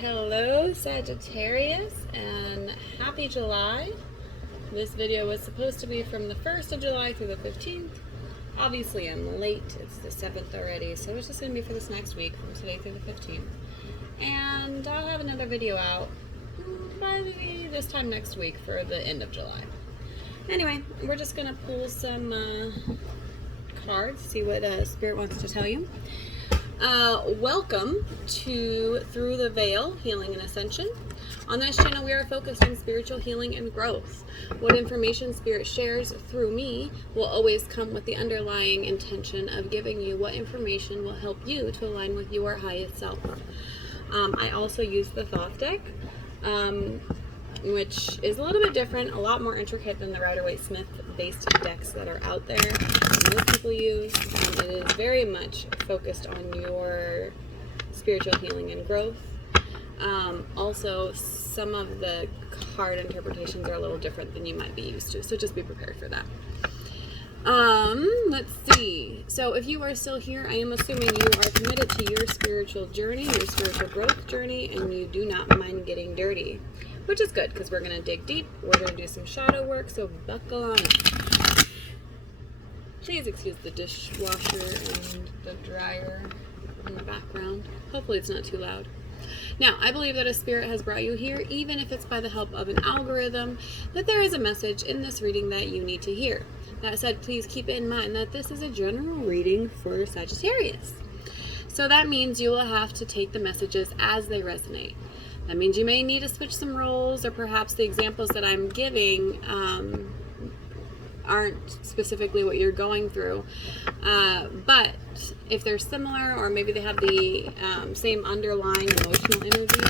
Hello Sagittarius and happy July. This video was supposed to be from the 1st of July through the 15th. Obviously I'm late, it's the 7th already, so it's just going to be for this next week from today through the 15th. And I'll have another video out by this time next week for the end of July. Anyway, we're just going to pull some cards, see what Spirit wants to tell you. Welcome to Through the Veil, Healing and Ascension. On this channel, we are focused on spiritual healing and growth. What information Spirit shares through me will always come with the underlying intention of giving you what information will help you to align with your highest self. I also use the Thoth deck, which is a little bit different, a lot more intricate than the Rider-Waite-Smith based decks that are out there most people use. It is very much focused on your spiritual healing and growth. Also, some of the card interpretations are a little different than you might be used to, so just be prepared for that. Let's see. So if you are still here, I am assuming you are committed to your spiritual journey, your spiritual growth journey, and you do not mind getting dirty. Which is good, because we're going to dig deep. We're going to do some shadow work, so buckle on up. Please excuse the dishwasher and the dryer in the background. Hopefully it's not too loud. Now, I believe that a spirit has brought you here, even if it's by the help of an algorithm, that there is a message in this reading that you need to hear. That said, please keep in mind that this is a general reading for Sagittarius. So that means you will have to take the messages as they resonate. That means you may need to switch some roles, or perhaps the examples that I'm giving aren't specifically what you're going through. But if they're similar, or maybe they have the same underlying emotional energy,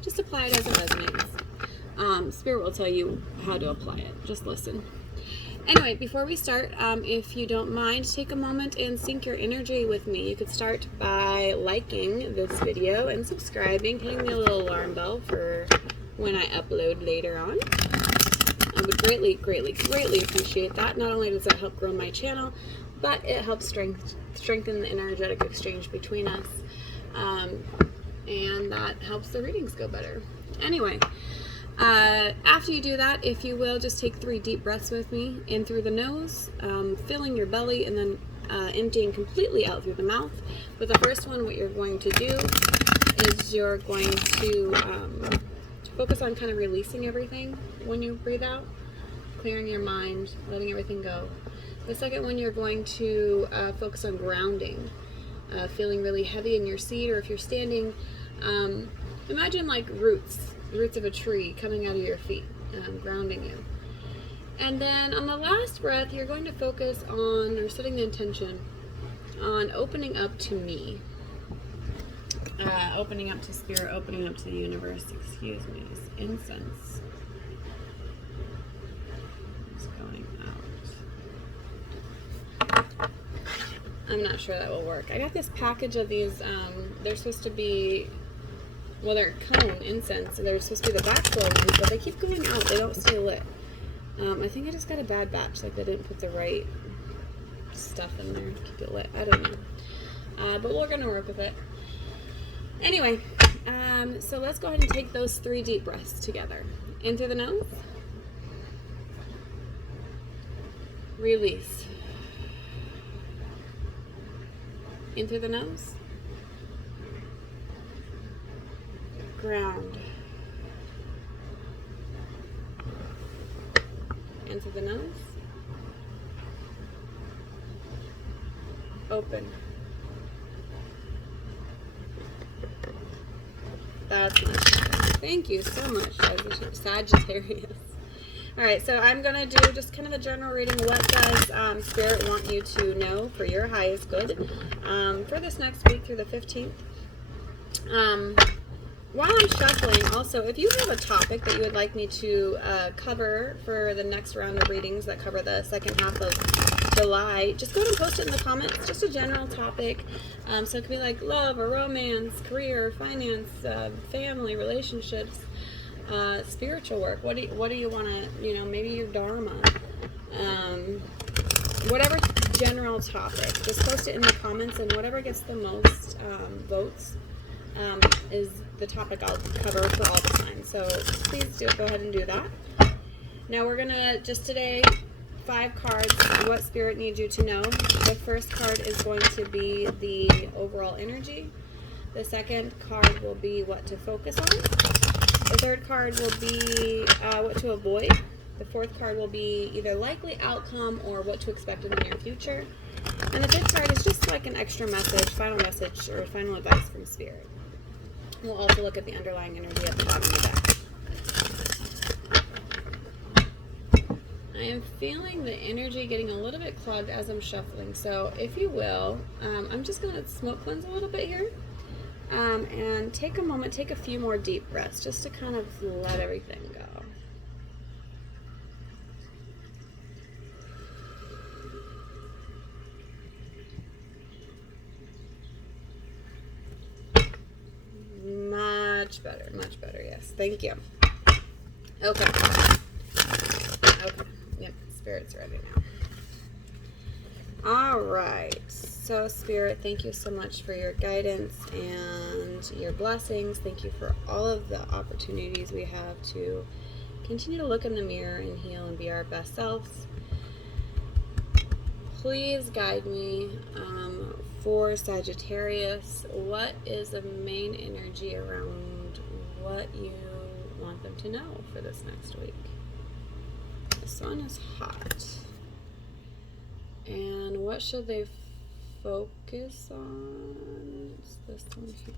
just apply it as it resonates. Spirit will tell you how to apply it. Just listen. Anyway, before we start, if you don't mind, take a moment and sync your energy with me. You could start by liking this video and subscribing, hitting the little alarm bell for when I upload later on. I would greatly, greatly, greatly appreciate that. Not only does that help grow my channel, but it helps strengthen the energetic exchange between us. And that helps the readings go better. Anyway. After you do that, if you will, just take 3 deep breaths with me, in through the nose, filling your belly, and then emptying completely out through the mouth. But the first one, what you're going to do is you're going to focus on kind of releasing everything when you breathe out, clearing your mind, letting everything go. The second one, you're going to focus on grounding, feeling really heavy in your seat, or if you're standing, imagine like roots of a tree coming out of your feet, grounding you. And then on the last breath, you're going to focus on, or setting the intention on, opening up to me, opening up to spirit, opening up to the universe. Excuse me, this incense is going out. I'm not sure that will work. I got this package of these, they're supposed to be, well, they're cone incense, so they're supposed to be the backflow ones, but they keep going out. They don't stay lit. I think I just got a bad batch, like they didn't put the right stuff in there to keep it lit. I don't know. But we're going to work with it. Anyway, so let's go ahead and take those 3 deep breaths together. In through the nose. Release. In through the nose. Ground. In through the nose. Open. That's much better. Thank you so much, Sagittarius. Alright, so I'm going to do just kind of a general reading. What does Spirit want you to know for your highest good for this next week through the 15th? While I'm shuffling, also, if you have a topic that you would like me to cover for the next round of readings that cover the second half of July, just go ahead and post it in the comments. Just a general topic. So it could be like love or romance, career, finance, family, relationships, spiritual work. What do you want to, maybe your dharma. Whatever general topic, just post it in the comments, and whatever gets the most votes is the topic I'll cover for all the signs. So please go ahead and do that. Now we're gonna just today 5 cards. What Spirit needs you to know. The first card is going to be the overall energy. The second card will be what to focus on. The third card will be what to avoid. The fourth card will be either likely outcome or what to expect in the near future. And the fifth card is just like an extra message, or final advice from Spirit. We'll also look at the underlying energy at the bottom of the deck. I am feeling the energy getting a little bit clogged as I'm shuffling. So if you will, I'm just going to smoke cleanse a little bit here. And take a moment, take a few more deep breaths just to kind of let everything go. Much better, yes. Thank you. Okay. Yep, Spirit's ready now. All right. So, Spirit, thank you so much for your guidance and your blessings. Thank you for all of the opportunities we have to continue to look in the mirror and heal and be our best selves. Please guide me for Sagittarius. What is the main energy around what you want them to know for this next week? The sun is hot. And what should they focus on? It's this one here.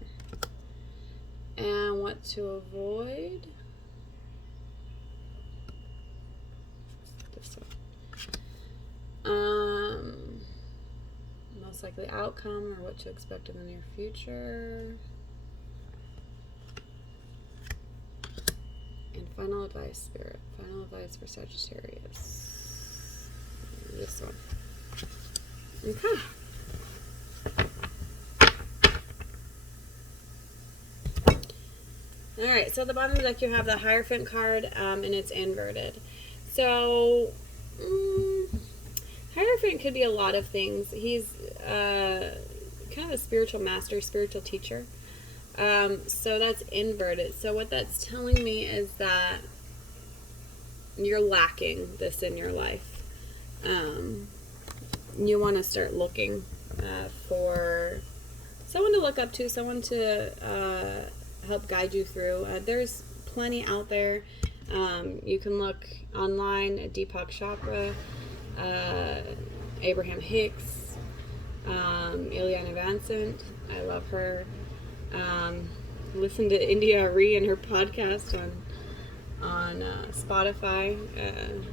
And what to avoid? This one. Most likely outcome or what to expect in the near future. And final advice, Spirit. Final advice for Sagittarius. This one. Okay. Alright, so at the bottom of the deck you have the Hierophant card, and it's inverted. So, Hierophant could be a lot of things. He's kind of a spiritual master, spiritual teacher. So that's inverted. So what that's telling me is that you're lacking this in your life. You want to start looking for someone to look up to, someone to help guide you through. There's plenty out there. You can look online at Deepak Chopra, Abraham Hicks, Ileana Vincent. I love her. Listen to India Arie and her podcast on Spotify.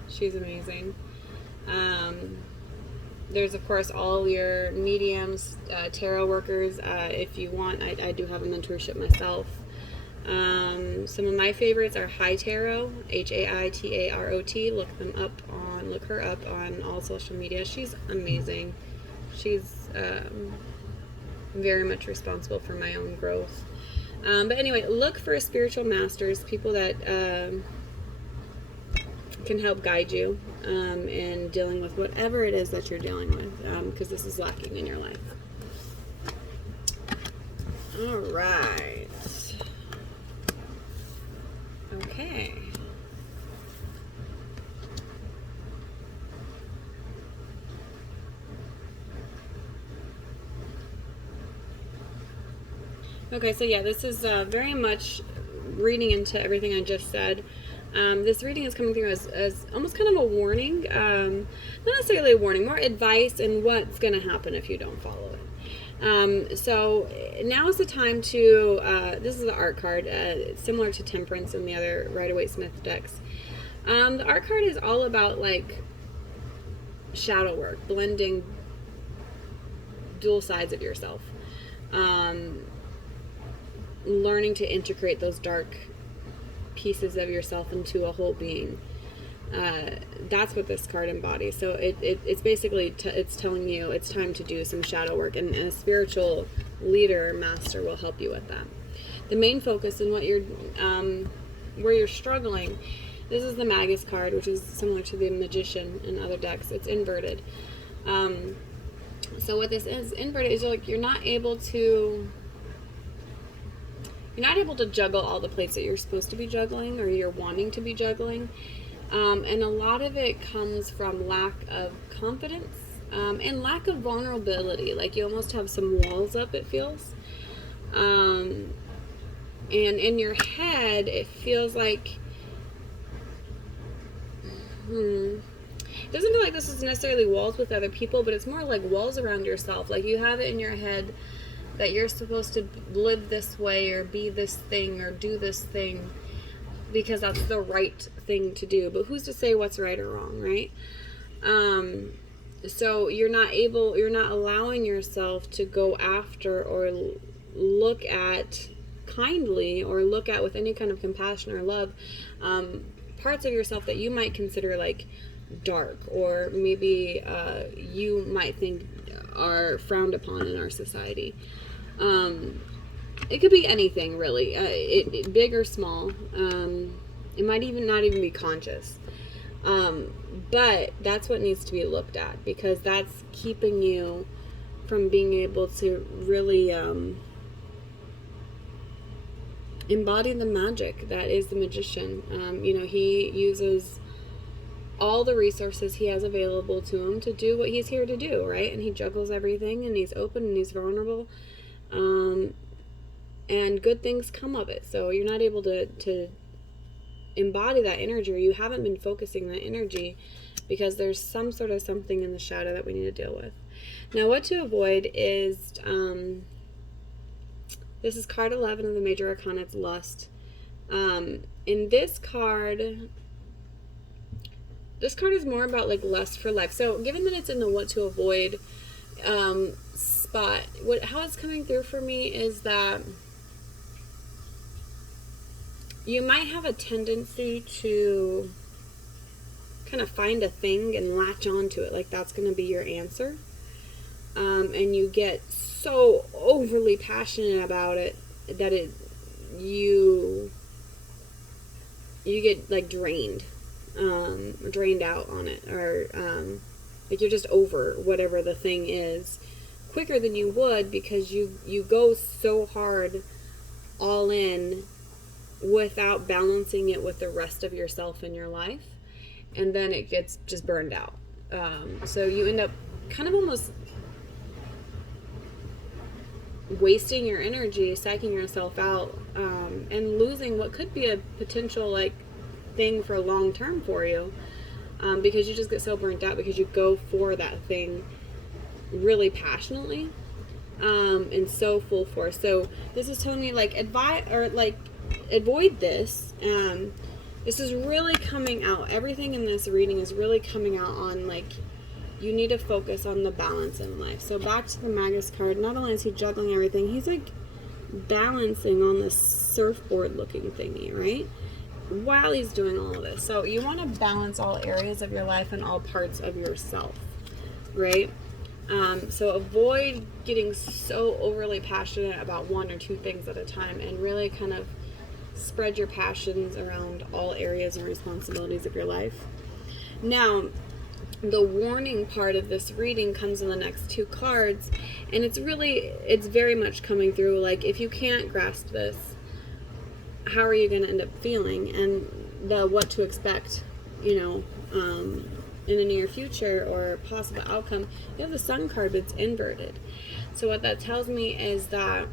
She's amazing. There's of course all your mediums, tarot workers. If you want, I do have a mentorship myself. Some of my favorites are High Tarot, Haitarot. Look her up on all social media. She's amazing. She's very much responsible for my own growth. But anyway, look for spiritual masters, people that can help guide you in dealing with whatever it is that you're dealing with, because this is lacking in your life. All right. Okay. Okay, so yeah, this is very much reading into everything I just said. This reading is coming through as almost kind of a warning, not necessarily a warning, more advice and what's going to happen if you don't follow it. So now is the time to, this is the art card, similar to Temperance and the other Rider-Waite-Smith decks. The art card is all about like shadow work, blending dual sides of yourself. Learning to integrate those dark pieces of yourself into a whole being. That's what this card embodies. So it's basically it's telling you it's time to do some shadow work, and a spiritual leader, master, will help you with that. The main focus and what you're where you're struggling. This is the Magus card, which is similar to the Magician in other decks. It's inverted. So what this is inverted is like you're not able to you're not able to juggle all the plates that you're supposed to be juggling or you're wanting to be juggling. And a lot of it comes from lack of confidence and lack of vulnerability. Like you almost have some walls up, it feels. And in your head, it feels like, it doesn't feel like this is necessarily walls with other people, but it's more like walls around yourself. Like you have it in your head that you're supposed to live this way or be this thing or do this thing because that's the right thing to do. But who's to say what's right or wrong, right? So you're not allowing yourself to go after or look at kindly or look at with any kind of compassion or love parts of yourself that you might consider like dark or maybe you might think are frowned upon in our society. It could be anything really, big or small. It might even not even be conscious. But that's what needs to be looked at because that's keeping you from being able to really embody the magic that is the magician. He uses all the resources he has available to him to do what he's here to do, right? And he juggles everything and he's open and he's vulnerable. And good things come of it. So you're not able to embody that energy, or you haven't been focusing that energy because there's some sort of something in the shadow that we need to deal with. Now, what to avoid is, this is card 11 of the Major Arcana, it's Lust. In this card is more about like lust for life. So given that it's in the what to avoid spot, how it's coming through for me is that you might have a tendency to kind of find a thing and latch onto it, like that's going to be your answer. And you get so overly passionate about it that you get like drained out on it, or like you're just over whatever the thing is quicker than you would because you go so hard all in without balancing it with the rest of yourself in your life, and then it gets just burned out. So you end up kind of almost wasting your energy, psyching yourself out, and losing what could be a potential like thing for long term for you, because you just get so burnt out because you go for that thing really passionately, and so full force. So this is telling me like avoid this. This is really coming out. Everything in this reading is really coming out on like you need to focus on the balance in life. So back to the Magus card. Not only is he juggling everything, he's like balancing on this surfboard looking thingy, right? While he's doing all of this. So you want to balance all areas of your life and all parts of yourself, right? So avoid getting so overly passionate about one or two things at a time, and really kind of spread your passions around all areas and responsibilities of your life. Now, the warning part of this reading comes in the next two cards, and it's very much coming through like, if you can't grasp this, how are you going to end up feeling, and the what to expect, in the near future or possible outcome. You have the Sun card, but it's inverted. So what that tells me is that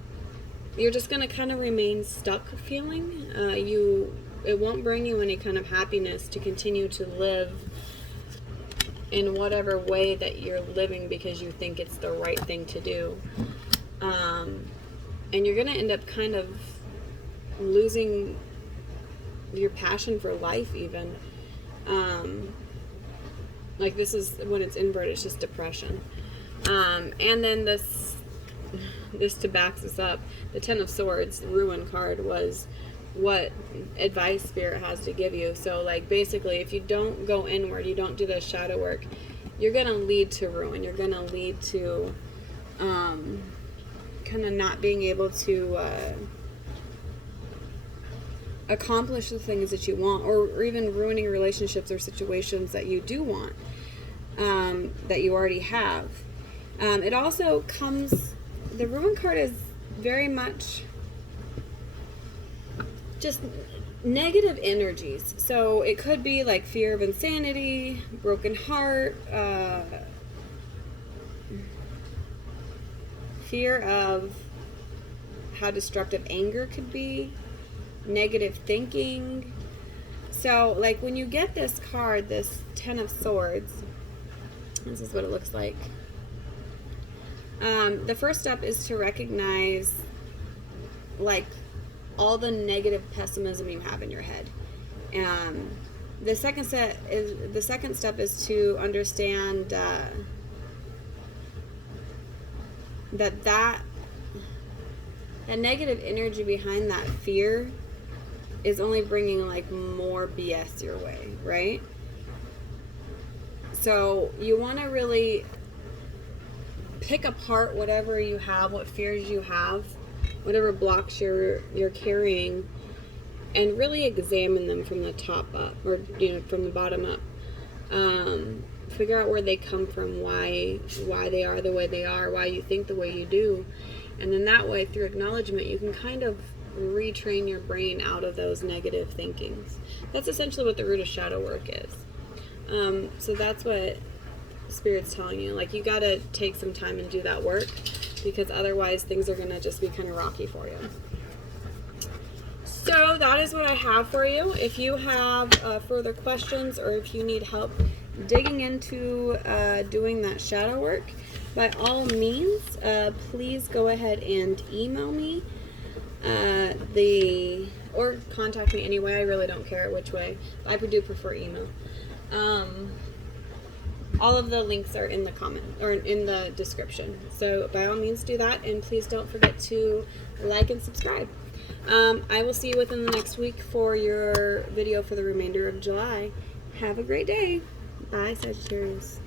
you're just going to kind of remain stuck feeling. It won't bring you any kind of happiness to continue to live in whatever way that you're living because you think it's the right thing to do. And you're going to end up kind of losing your passion for life even. Like this is, when it's inverted, it's just depression. And then this to back this up, the Ten of Swords, the Ruin card, was what advice Spirit has to give you. So like basically, if you don't go inward, you don't do the shadow work, you're going to lead to ruin. You're going to lead to kind of not being able to accomplish the things that you want, or even ruining relationships or situations that you do want, that you already have. It also comes, the Ruin card is very much just negative energies. So it could be like fear of insanity, broken heart, fear of how destructive anger could be, negative thinking. So like when you get this card, this 10 of Swords, this is what it looks like. The first step is to recognize like all the negative pessimism you have in your head. The second step is to understand that negative energy behind that fear is only bringing like more BS your way, right? So you want to really pick apart whatever you have, what fears you have, whatever blocks you're carrying, and really examine them from the top up, or from the bottom up. Figure out where they come from, why they are the way they are, why you think the way you do, and then that way, through acknowledgement, you can kind of retrain your brain out of those negative thinkings. That's essentially what the root of shadow work is. So that's what Spirit's telling you. Like, you gotta take some time and do that work, because otherwise things are gonna just be kind of rocky for you. So that is what I have for you. If you have further questions, or if you need help digging into doing that shadow work, by all means, please go ahead and email me or contact me anyway. I really don't care which way. I do prefer email. All of the links are in the comment or in the description. So by all means do that, and please don't forget to like and subscribe. I will see you within the next week for your video for the remainder of July. Have a great day. Bye, Sagittarius.